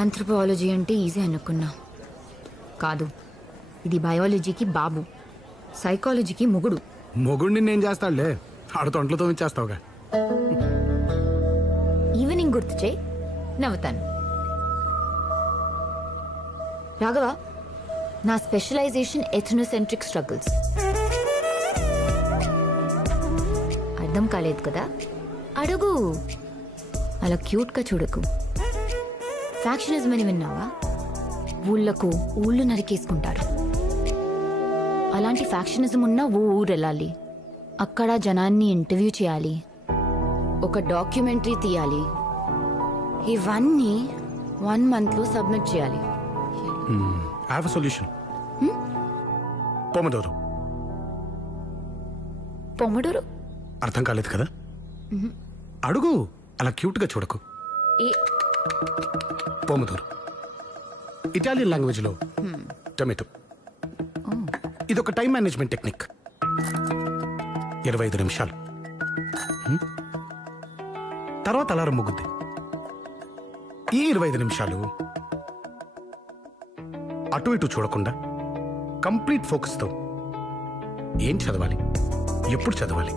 Anthropology అంటే easy అనుకున్నా, కాదు. ఇది బయాలజీకి బాబు, సైకాలజీకి మొగుడు. మొగుడిని నేను చేస్తాడులే, ఆడు తొంటలతో ఇచ్చేస్తావుగా. ఈవినింగ్ గుర్తు చేయి, నవ్వుతాను. రాఘవ, నా స్పెషలైజేషన్ ఎథ్నోసెంట్రిక్ స్ట్రగుల్స్. అర్థం కాలేదు కదా? అడుగు. అలా క్యూట్గా చూడకు. ఫ్యాక్షనిజం అని విన్నావా? ఊళ్ళకు ఊళ్ళు నరికేసుకుంటారు. అలాంటి ఫ్యాక్షనిజం ఉన్న ఊరు వెళ్ళాలి, అక్కడ జనాన్ని ఇంటర్వ్యూ చేయాలి, ఒక డాక్యుమెంటరీ తీయాలి. ఇవన్నీ 1 monthలో సబ్మిట్ చేయాలి. I have a solution. Pomodoro. Pomodoro అర్థం కాలేదు కదా? అడుగు, అలా క్యూట్గా చూడకు. పొమడోరో ఇటాలియన్ లాంగ్వేజ్లో టొమాటో. ఇదొక టైం మేనేజ్మెంట్ టెక్నిక్. 25 నిమిషాలు తర్వాత అలారం ముగ్గుద్ది. ఈ 25 నిమిషాలు అటు ఇటు చూడకుండా కంప్లీట్ ఫోకస్తో ఏం చదవాలి, ఎప్పుడు చదవాలి,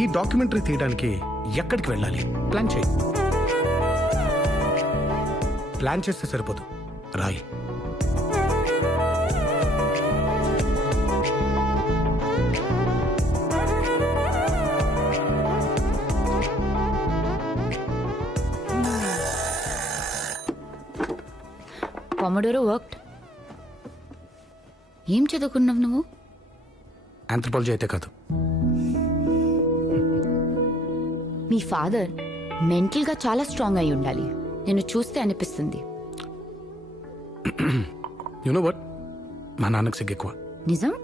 ఈ డాక్యుమెంటరీ తీయడానికి ఎక్కడికి వెళ్ళాలి ప్లాన్ చేయి. ప్లాన్ చేస్తే సరిపోదు, రాయి. Pomodoro worked. ఏం చదువుకున్నావు నువ్వు? ఆంథ్రోపాలజీ అయితే కాదు. మీ ఫాదర్ మెంటల్గా చాలా స్ట్రాంగ్ అయి ఉండాలి, నేను చూస్తే అనిపిస్తుంది. యు నో వాట్, మా నాన్నకు సిగ్గు ఎక్కువ. నిజం?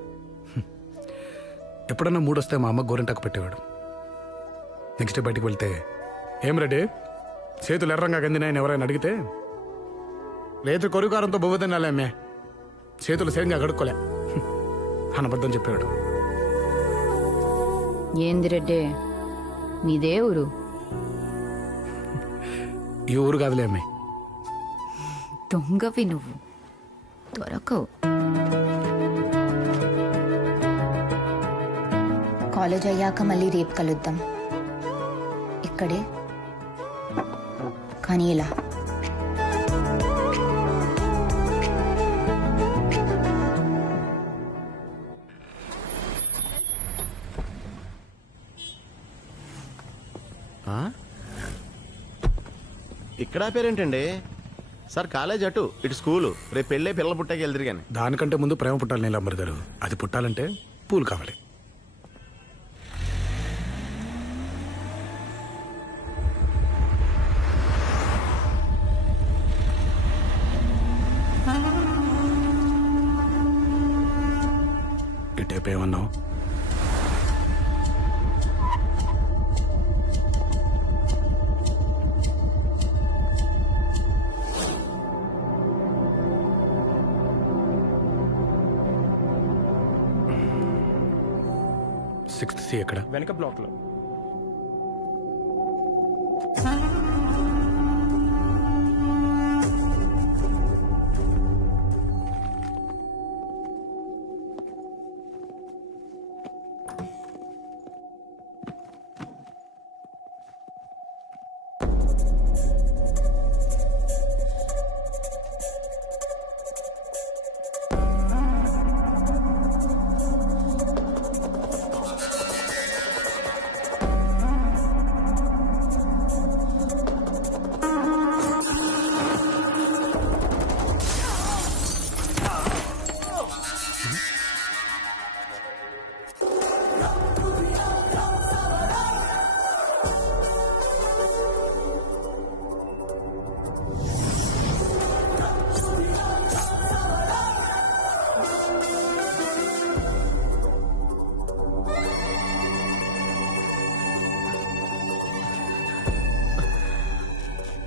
ఎప్పుడన్నా మూడొస్తే మా అమ్మ గోరింటాకు పెట్టేవాడు. నెక్స్ట్ డే బయటికి వెళ్తే, ఏం రెడ్డి చేతులు ఎర్రంగా గందినాయని ఎవరైనా అడిగితే, రేతు కొరుకారంతో బొవ్వ తినాలే అమ్మే, చేతులు సేంగా గడుక్కోలే అనబద్ధం చెప్పేవాడు. ఏంది రెడ్డి, మీదే ఊరు? ఈ ఊరు కాదులే అమ్మే. దొంగవి నువ్వు, దొరకవు. కాలేజ్ అయ్యాక మళ్ళీ రేపు కలుద్దాం, ఇక్కడే, కానీ ఇలా. ఇక్కడ పేరేంటండి సార్? కాలేజ్ అటు, ఇటు స్కూలు. రేపు పెళ్ళే పిల్లలు పుట్టాకి వెళ్తారు. కానీ దానికంటే ముందు ప్రేమ పుట్టాలి నీలమ్మర్ గారు. అది పుట్టాలంటే పూలు కావాలి. ఇటేపు ఏమన్నావు? సిక్స్త్ సి ఎక్కడ? వెనక బ్లాక్ లో.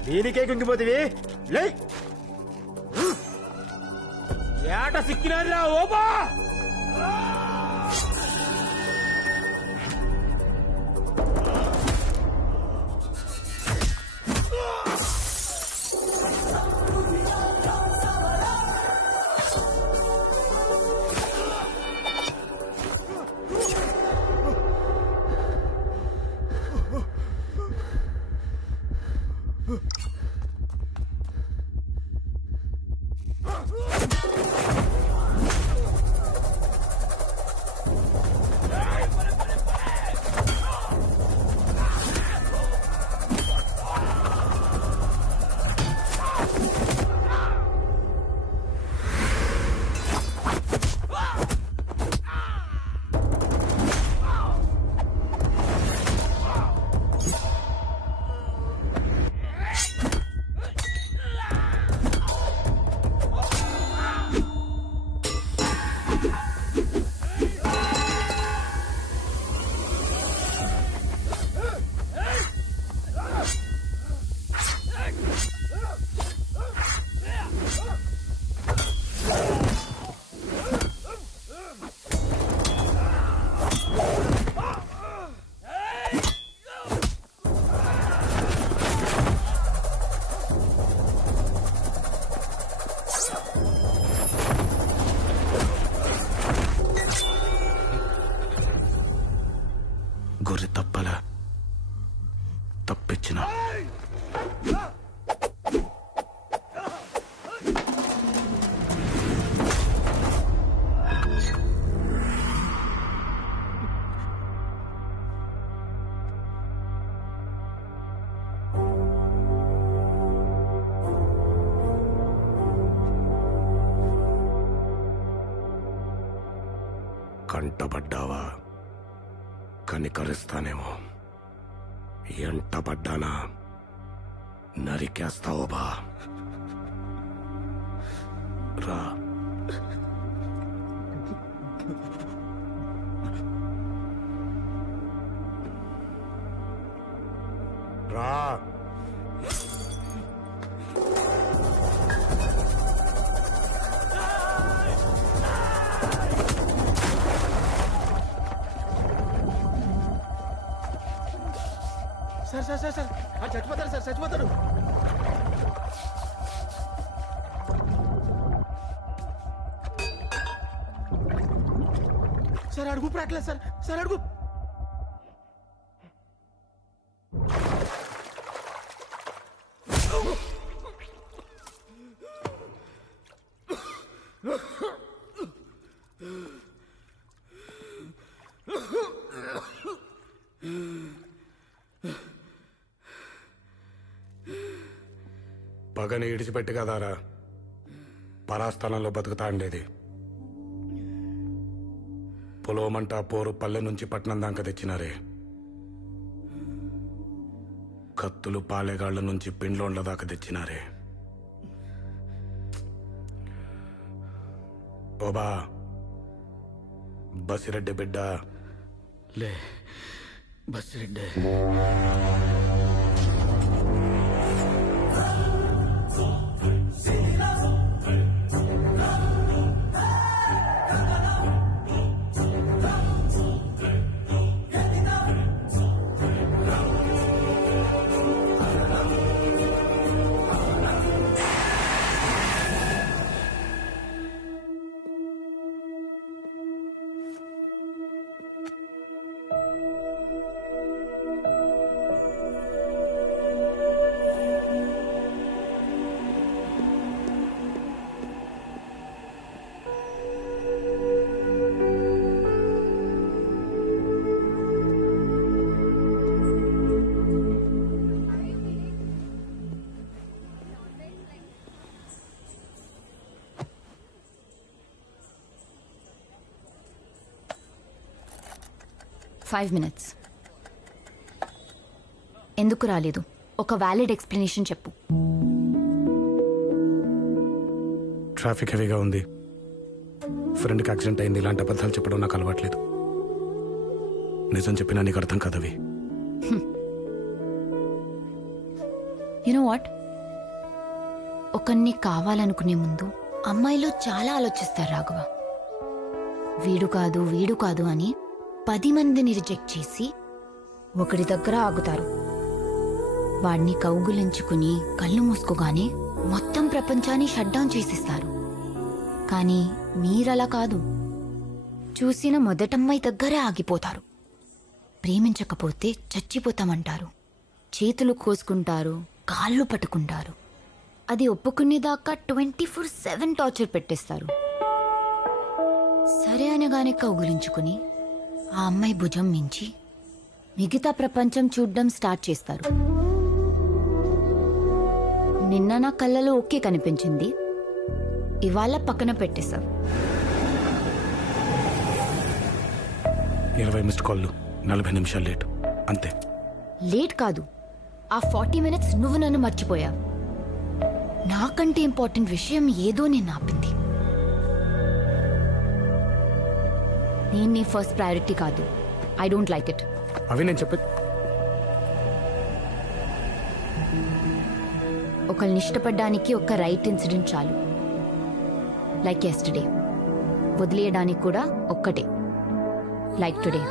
దీనికే కుంగిపోతివి, లే ఏట సిక్కినారా ఓబా. గొర్రె తప్పలా తప్పించిన కంటపడ్డావా కనికరిస్తానేమో, ఎంటపడ్డానా నరికేస్తావో బా. రా. రా. సార్ సార్ సార్ సార్ చచ్చిపోతారు సార్, చచ్చిపోతారు. సార్ అడుగు ప్రాట్లేదు సార్, సార్ అడుగు. పగని ఇడిచిపెట్టి కదారా పరాస్థలంలో బతుకుతా ఉండేది. పొలవమంట పోరు పల్లె నుంచి పట్నం దాకా తెచ్చినారే. కత్తులు పాలెగాళ్ల నుంచి పిండ్లోండ్ల దాకా తెచ్చినారే. ఓబా బసిరెడ్డి బిడ్డ లే బసిరెడ్డి. Five minutes. ఎందుకు రాలేదు? ఒక వ్యాలిడ్ ఎక్స్ప్లెనేషన్ చెప్పు. ట్రాఫిక్ హెవీగా ఉంది, ఫ్రెండ్కి యాక్సిడెంట్ అయింది, ఇలాంటి అబద్ధాలు చెప్పడం నాకు అలవాట్లేదు. నిజం చెప్పినా నీకు అర్థం కదవి. యునో వాట్, ఒకరిని కావాలనుకునే ముందు అమ్మాయిలు చాలా ఆలోచిస్తారు రాఘవ. వీడు కాదు అని 10 మందిని రిజెక్ట్ చేసి ఒకరి దగ్గర ఆగుతారు. వాడిని కౌగులించుకుని కళ్ళు మూసుకోగానే మొత్తం ప్రపంచాన్ని షట్ డౌన్ చేసిస్తారు. కానీ మీరలా కాదు. చూసిన మొదటమ్మాయి దగ్గరే ఆగిపోతారు. ప్రేమించకపోతే చచ్చిపోతామంటారు. చేతులు కోసుకుంటారు, కాళ్ళు పట్టుకుంటారు. అది ఒప్పుకునేదాకా 24/7 టార్చర్ పెట్టేస్తారు. సరే అనగానే కౌగులించుకుని ఆ అమ్మాయి భుజం మించి మిగతా ప్రపంచం చూడ్డం స్టార్ట్ చేస్తారు. నిన్న నా కళ్ళలో ఓకే కనిపించింది, ఇవాళ పక్కన పెట్టేశావు. 20 మిస్డ్ కాళ్ళు, 40 నిమిషాలు లేట్, అంతే. లేట్ కాదు, ఆ 40 మినిట్స్ నువ్వు నన్ను మర్చిపోయావు. నాకంటే ఇంపార్టెంట్ విషయం ఏదో నేను ఆపింది. నేను నీ ఫస్ట్ ప్రయారిటీ కాదు. I don't like it. అవి నేను చెప్పే ఒకళ్ళని ఇష్టపడడానికి ఒక రైట్ ఇన్సిడెంట్ చాలు. Like yesterday. వదిలేయడానికి కూడా ఒక్కటే, లైక్ టుడే.